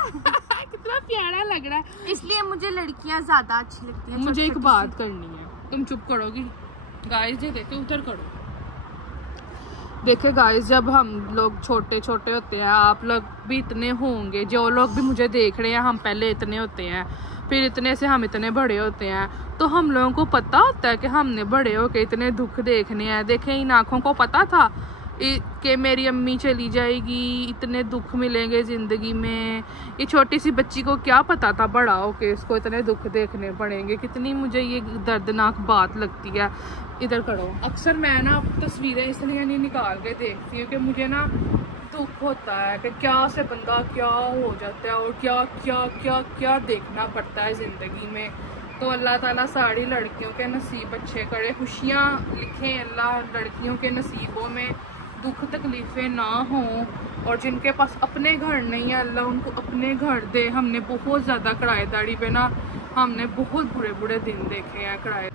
कितना प्यारा लग रहा है। इसलिए मुझे लड़कियां ज्यादा अच्छी लगती हैं। मुझे एक बात करनी है, तुम चुप करोगी गाइस? ये देखे उधर करो। देखे गाइस, जब हम लोग छोटे छोटे होते हैं, आप लोग भी इतने होंगे, जो लोग भी मुझे देख रहे हैं, हम पहले इतने होते हैं, फिर इतने से हम इतने बड़े होते हैं। तो हम लोगों को पता होता है कि हमने बड़े होके इतने दुख देखने हैं। देखे इन आँखों को पता था कि मेरी अम्मी चली जाएगी, इतने दुख मिलेंगे ज़िंदगी में। ये छोटी सी बच्ची को क्या पता था बड़ा होके इसको इतने दुख देखने पड़ेंगे। कितनी मुझे ये दर्दनाक बात लगती है। इधर करो। अक्सर मैं ना तस्वीरें इसलिए नहीं निकाल के देखती हूँ कि मुझे ना दुख होता है कि क्या से बंदा क्या हो जाता है और क्या क्या क्या क्या देखना पड़ता है ज़िंदगी में। तो अल्लाह ताला सारी लड़कियों के नसीब अच्छे करे, खुशियाँ लिखें अल्लाह लड़कियों के नसीबों में, दुख तकलीफ़ें ना हों। और जिनके पास अपने घर नहीं है अल्लाह उनको अपने घर दे। हमने बहुत ज़्यादा किराएदारी पे ना, हमने बहुत बुरे बुरे दिन देखे हैं किराए।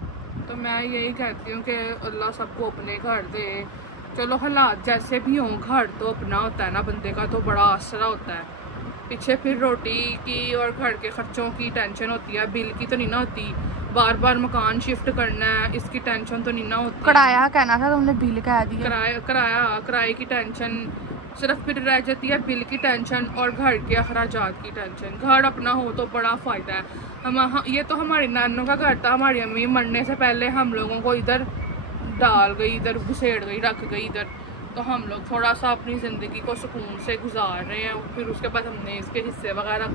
तो मैं यही कहती हूँ कि अल्लाह सबको अपने घर दे। चलो हालात जैसे भी हों, घर तो अपना होता है ना बंदे का, तो बड़ा आसरा होता है। पीछे फिर रोटी की और घर के खर्चों की टेंशन होती है, बिल की तो नहीं ना होती। बार बार मकान शिफ्ट करना है, इसकी टेंशन तो नहीं ना होती। किराया कहना था तुमने, बिल कह दिया। किराए की टेंशन, सिर्फ फिर रह जाती है बिल की टेंशन और घर के अखराजात की टेंशन। घर अपना हो तो बड़ा फ़ायदा है। ये तो हमारी नानों का घर था, हमारी अम्मी मरने से पहले हम लोगों को इधर डाल गई, इधर घुसेड़ गई, रख गई इधर। तो हम लोग थोड़ा सा अपनी ज़िंदगी को सुकून से गुजार रहे हैं। फिर उसके बाद हमने इसके हिस्से वगैरह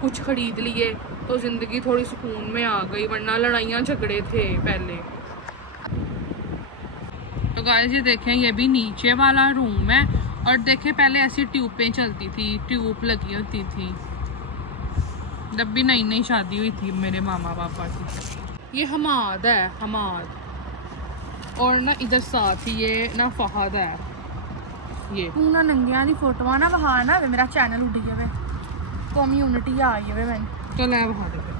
कुछ ख़रीद लिए तो ज़िंदगी थोड़ी सुकून में आ गई, वरना लड़ाइयाँ झगड़े थे पहले। तो गाइस ये देखें, ये भी नीचे वाला रूम है। और देखें पहले ऐसी ट्यूबें चलती थी, ट्यूब लगी होती थी जब भी नई नई शादी हुई थी मेरे मामा पापा की। ये हमाद है, हमाद। और ना इधर साथ ही ये ना फहद है। ये ना नंगिया दी फोटो ना वहा ना मेरा चैनल उड़ गया, कम्युनिटी आई है मैंने। चल है वहा देखे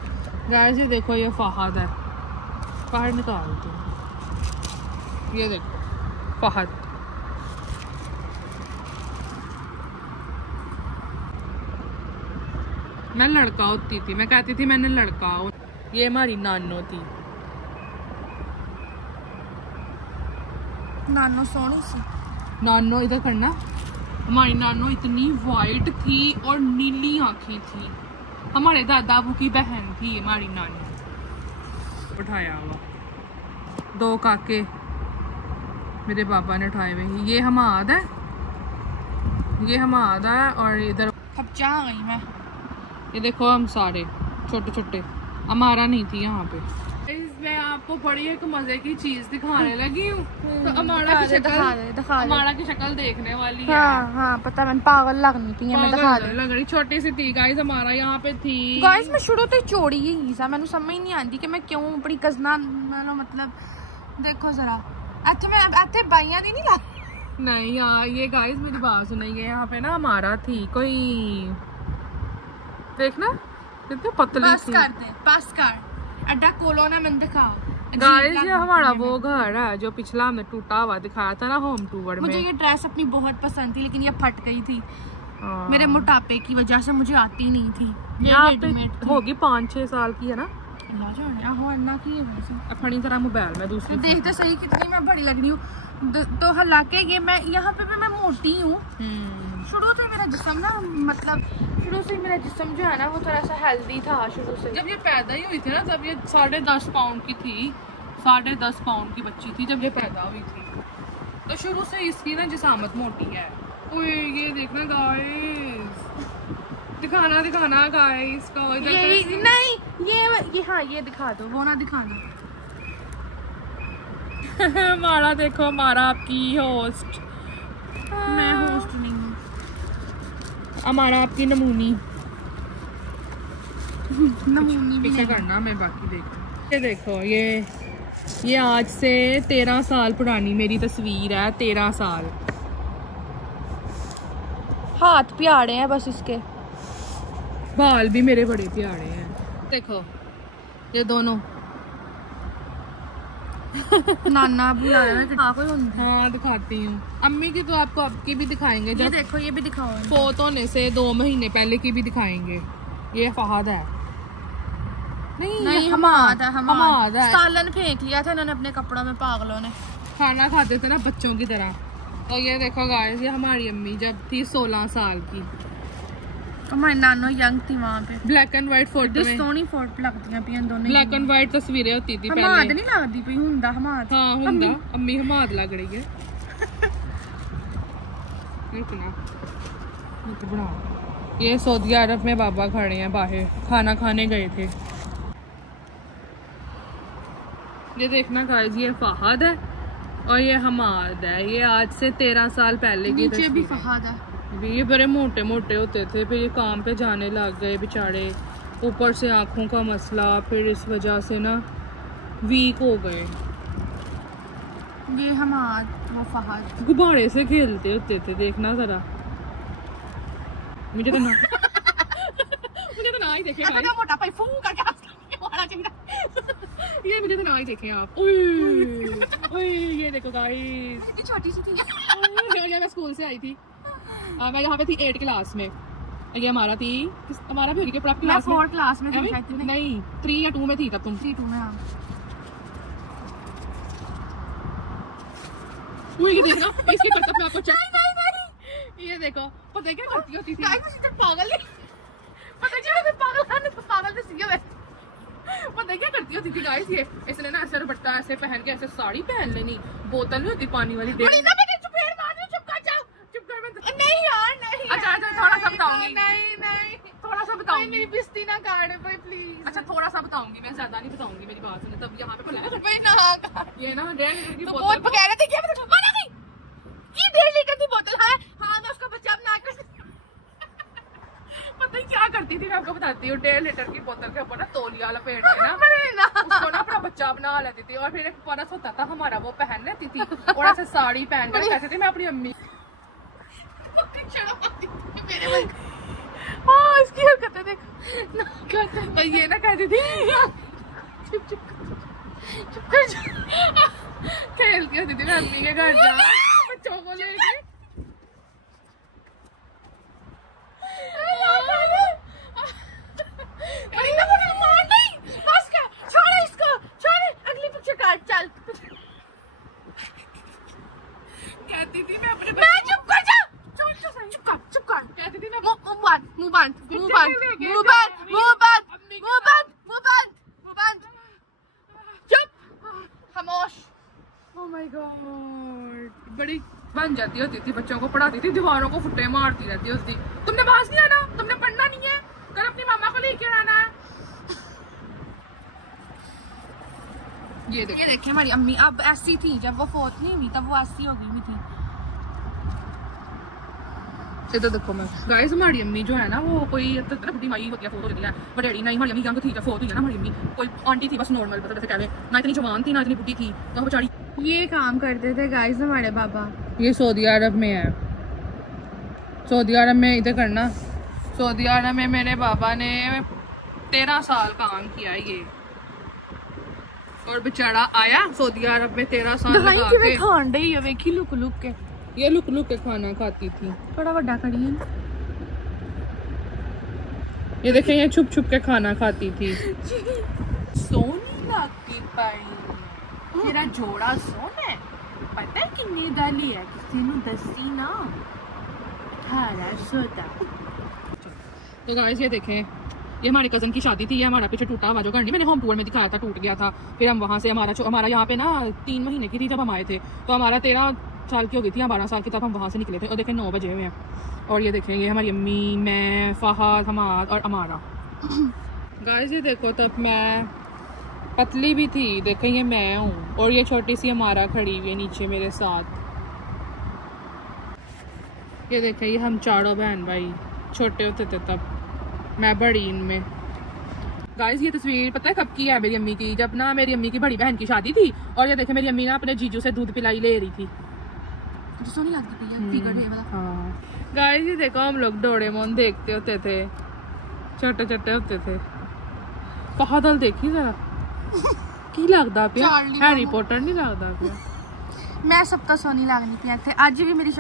गाइस, ये देखो ये फहद है। बाहर निकाल दो, ये देखो फहद। मैं लड़का होती थी, मैं कहती थी मैंने लड़का हो। ये हमारी नानो थी। नानो सोनी सी। नानो इधर करना। हमारी नानो इतनी वाइट थी और नीली आंखें थी। हमारे दादा अबू की बहन थी हमारी नानो। उठाया हुआ 2 काके मेरे पापा ने उठाए हुए। ये हमाद है, ये हमाद है। और इधर अब जा गई मैं। ये देखो हम सारे छोटे छोटे, हमारा नहीं थी यहाँ पे। मैं आपको बड़ी एक मजे की चीज दिखाने लगी हूँ। तो हमारा की शक्ल देखने वाली है। हाँ हाँ पता, मैंने पागल लगनी थी, मैं दिखा दे लग रही। छोटी सी थी गाइस, हमारा यहाँ पे थी। गाइस मैं शुरू तो चौड़ी ही सा, मैंने समझ नहीं आती कि मैं क्यों बड़ी कजना मतलब। देखो जरा इतने बाइयां दी नहीं लग। नहीं यार ये गाइस मेरी बात सुनिए, यहाँ पे ना हमारा थी कोई, देखना कितनी पतली पास कर दे, पास कर अड्डा कोलो ना मन दिखा। गाइस ये हमारा वो घर है जो पिछला हमने टूटा हुआ दिखाया था ना होम टूर में। मुझे ये ड्रेस अपनी बहुत पसंद थी लेकिन ये फट गई थी मेरे मोटापे की वजह से, मुझे आती नहीं थी। यहाँ पे होगी 5-6 साल की है ना। अपनी तरह मोबाइल में दूसरी देखते सही कितनी मैं बड़ी लग रही हूँ। तो हालांकि ये मैं यहाँ पे भी मैं मोटी हूँ। शुरू से मेरा जिस्म ना मतलब शुरू से मेरा जिस्म जो है ना वो थोड़ा सा हेल्दी था शुरू से। जब ये पैदा ही हुई थी ना तब ये 10.5 पाउंड की थी, 10.5 पाउंड की बच्ची थी जब ये पैदा हुई थी। तो शुरू से इसकी ना जिसामत मोटी है। ओए ये देखना गाइस, दिखाना गाइस का ये नहीं ये हाँ ये दिखा दो, वो ना दिखाना। हमारा देखो, हमारा आपकी होस्ट। मैं होस्ट नहीं हूँ, हमारा आपकी नमूनी। नमूनी पीछे करना, मैं बाकी देखती। ये देखो ये आज से 13 साल पुरानी मेरी तस्वीर है। 13 साल। हाथ प्यारे हैं बस इसके, बाल भी मेरे बड़े प्यारे हैं। देखो ये दोनों नाना बुला रहा है। हाँ दिखाती हूँ। अम्मी की तो आपको आपकी भी दिखाएंगे। ये देखो ये भी दिखाओ। फोत होने से 2 महीने पहले की भी दिखाएंगे। ये फहद है। नहीं हमाद है। सालन फेंक लिया था इन्होंने अपने कपड़ों में, पागलों ने। खाना खाते थे ना बच्चों की तरह। और ये देखो गाइस, ये हमारी अम्मी जब थी 16 साल की। हमारी नानो यंग थी वहाँ पे। ब्लैक एंड व्हाइट फोटो में सोनी फोटो लगती पियां दोनों। ब्लैक एंड व्हाइट तस्वीरें होती थी पहले। हमाद नहीं लगदी पई, हुंदा हमाद। हाँ हुंदा, अम्मी हमाद लग रही है। ये सऊदी अरब में बाबा खड़े हैं बाहर, खाना खाने गए थे। ये देखना गाइस, ये फहद है और ये हमाद है। ये आज से 13 साल पहले की नीचे भी फहद है। ये बड़े मोटे मोटे होते थे, फिर ये काम पे जाने लग गए बेचारे। ऊपर से आँखों का मसला, फिर इस वजह से ना वीक हो गए। ये हमाद, वो फहद। गुब्बारे से खेलते होते थे, देखना जरा। मुझे तो ना मुझे तो ना ही देखे मोटा पाई फू करके ये मुझे तो ना ही देखे आप। ओए ये देखो गाइस, कितनी छोटी सी थी। मैं स्कूल से आई थी, मैं यहाँ पे थी 8 क्लास में। ये हमारा थी, हमारा भी होगी क्लास में। 4 क्लास में थी शायद। नहीं 3 या 2 में थी तब तुम। 3-2 में। हाँ ये देखना इसके करतब में आपको ये देखो पता क्या करती होती थी पागल नहीं पता क्या पागल पता क्या करती होती थी गाइस ये इसने ना ऐसे दुपट्टा ऐसे पहन के ऐसे साड़ी पहन लेनी बोतल नहीं होती पानी वाली नहीं यार नहीं। अच्छा थोड़ा सा बताऊंगी नहीं थोड़ा सा बताऊंगी मेरी बिस्ती ना काटे भाई प्लीज। अच्छा थोड़ा सा बताऊंगी मैं ज्यादा नहीं बताऊंगी मेरी बात सुनो तब यहाँ पे बुलाया भाई ना ये ना 1.5 लीटर की तो बोतल बहुत कह रहे थे क्या मना नहीं ये 1.5 लीटर की बोतल है। हाँ मैं उसका बच्चा बना कर पता ही क्या करती थी मैं आपको बताती हूँ 1.5 लीटर की बोतल के ऊपर ना तौलिया लपेट के ना उसको ना अपना बच्चा बना लेती थी और फिर एक परस होता था हमारा वो पहन लेती थी और ऐसे साड़ी पहन कर कहती थी मैं अपनी अम्मी हाँ इसकी हरकतें देख ये ना कहती थी चुप कर खेलती होती थी मैं अम्मी के घर जा बच्चों को लेके अगली पिक्चर काट चल। कहती थी मैं अपने मैं चुप कर कहती थी मैं मुंह बंद चुप खामोश। ओह माय गॉड बड़ी बन जाती होती थी बच्चों को पढ़ाती थी दीवारों को फुट्टे मारती रहती होती थी तुमने बात नहीं आना तुमने पढ़ना नहीं है कल अपनी मामा को लेकर आना है। ये देखिए हमारी अम्मी अब ऐसी थी जब वो फोत नहीं हुई तब वो ऐसी हो गई थी। तो देखो मैं गाइस हमारी अम्मी जो है ना वो कोई बुढ़ी माई होती है फोत होती है बट डैडी नहीं हमारी अम्मी यंग थी जब फोत हुई है ना हमारी अम्मी कोई आंटी थी बस नॉर्मल मतलब जैसे कहते ना इतनी जवान थी ना इतनी बुढ़ी थी तो बेचारी ये काम करते थे गाइस हमारे पापा। ये सऊदी अरब में है सऊदी अरब में इधर करना सऊदी अरब में मेरे पापा ने 13 साल काम किया ये और बेचारा आया सऊदी अरब में 13 साल लगा के लुक के ये लुक के खाना खाती थी थोड़ा बड़ा कड़ी है ये देखें ये छुप के खाना खाती थी सोनी लगती पाई तेरा जोड़ा सोना है पता है कितनी दाली है किसी ने दसी ना 1800 तो गाइस ये देखें ये हमारे कज़न की शादी थी ये हमारा पीछे टूटा हुआ जो घर नहीं मैंने होम टूर में दिखाया था टूट गया था फिर हम वहाँ से हमारा यहाँ पे ना 3 महीने की थी जब हम आए थे तो हमारा 13 साल की हो गई थी 12 साल की तब हम वहाँ से निकले थे और देखें 9 बजे हुए हैं और ये देखें ये हमारी अम्मी मैं फहद हमाद और अमारा गाइस ये देखो तब मैं पतली भी थी देखें ये मैं हूँ और ये छोटी सी अमारा खड़ी हुई है नीचे मेरे साथ ये देखें ये हम चारों बहन भाई छोटे होते थे तब मैं बड़ी इनमें गाइस ये तस्वीर पता है कब की है मेरी अम्मी की जब ना मेरी अम्मी की बड़ी बहन की शादी थी और ये देखे मेरी अम्मी ना अपने जीजू से दूध पिलाई ले रही थी सोनी लगती है हाँ गाइस ये देखो हम लोग डोरेमोन देखते होते थे छोटे होते थे बादल देखी जरा की लगता पिया हैरी पॉटर नहीं लगता पिया मैं सब तो सोनी लगनी थी थे आज भी मेरी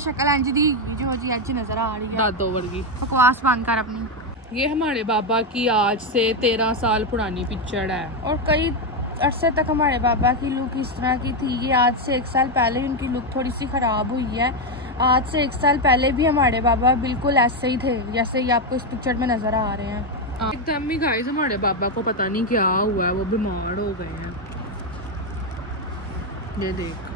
शक्ल इंज दी जो जी आज नजर आ रही है दादो वर्गी बकवास बंद कर अपनी। ये हमारे बाबा की आज से 13 साल पुरानी पिक्चर है और कई अरसे तक हमारे बाबा की लुक इस तरह की थी ये आज से 1 साल पहले उनकी लुक थोड़ी सी खराब हुई है। आज से 1 साल पहले भी हमारे बाबा बिल्कुल ऐसे ही थे जैसे ये आपको इस पिक्चर में नजर आ रहे हैं। एकदम ही गाइस हमारे बाबा को पता नहीं क्या हुआ है वो बीमार हो गए हैं ये देख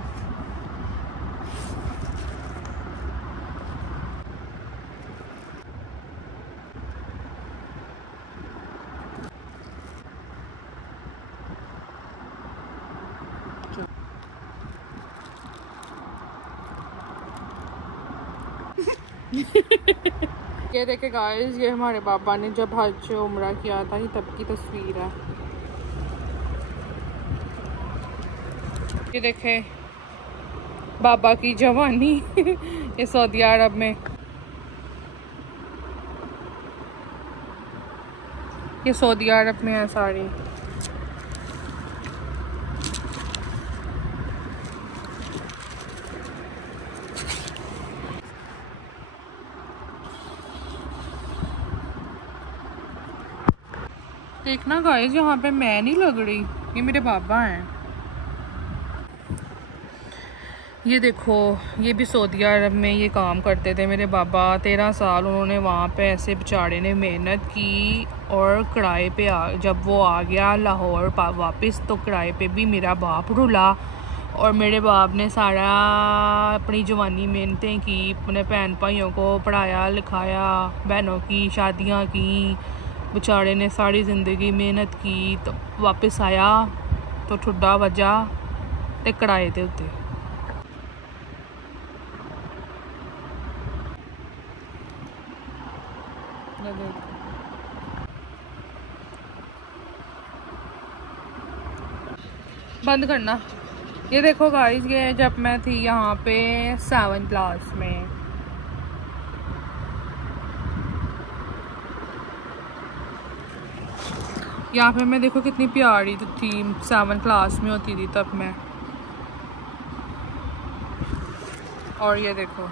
ये देखे गाइस ये हमारे बाबा ने जब हज उम्रा किया था ये तब की तस्वीर है ये देखे बाबा की जवानी ये सऊदी अरब में ये सऊदी अरब में है सारी देखना गाइस यहाँ पे मैं नहीं लग रही ये मेरे बाबा हैं ये देखो, ये भी सऊदी अरब में ये काम करते थे मेरे बाबा। 13 साल उन्होंने वहाँ पे ऐसे बेचारे ने मेहनत की। और किराए पे जब वो आ गया लाहौर वापस, तो किराए पे भी मेरा बाप रुला। और मेरे बाप ने सारा अपनी जवानी मेहनतें की, अपने बहन भाइयों को पढ़ाया लिखाया, बहनों की शादियाँ की। बेचारे ने सारी ज़िंदगी मेहनत की, तो वापस आया तो ठुड्डा वजा ते किराए दे उत्ते। बंद करना। ये देखो गाइस, ये जब मैं थी यहाँ पे 7th क्लास में, यहाँ पे मैं देखो कितनी प्यारी थी, 7th क्लास में होती थी तब मैं। और ये देखो।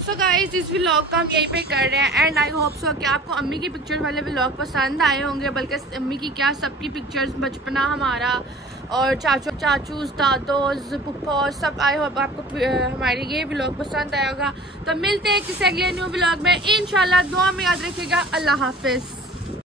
सो गाइस, इस व्लॉग का हम यहीं पे कर रहे हैं एंड आई होप सो कि आपको अम्मी की पिक्चर वाले व्लॉग पसंद आए होंगे। बल्कि अम्मी की क्या, सबकी पिक्चर्स, बचपना हमारा और चाचूज दादोज पुप्पो सब। आई होप आपको हमारी ये व्लॉग पसंद आया होगा। तो मिलते हैं किसी अगले न्यू व्लॉग में इंशाल्लाह। दुआ में याद रखिएगा। अल्लाह हाफिज़।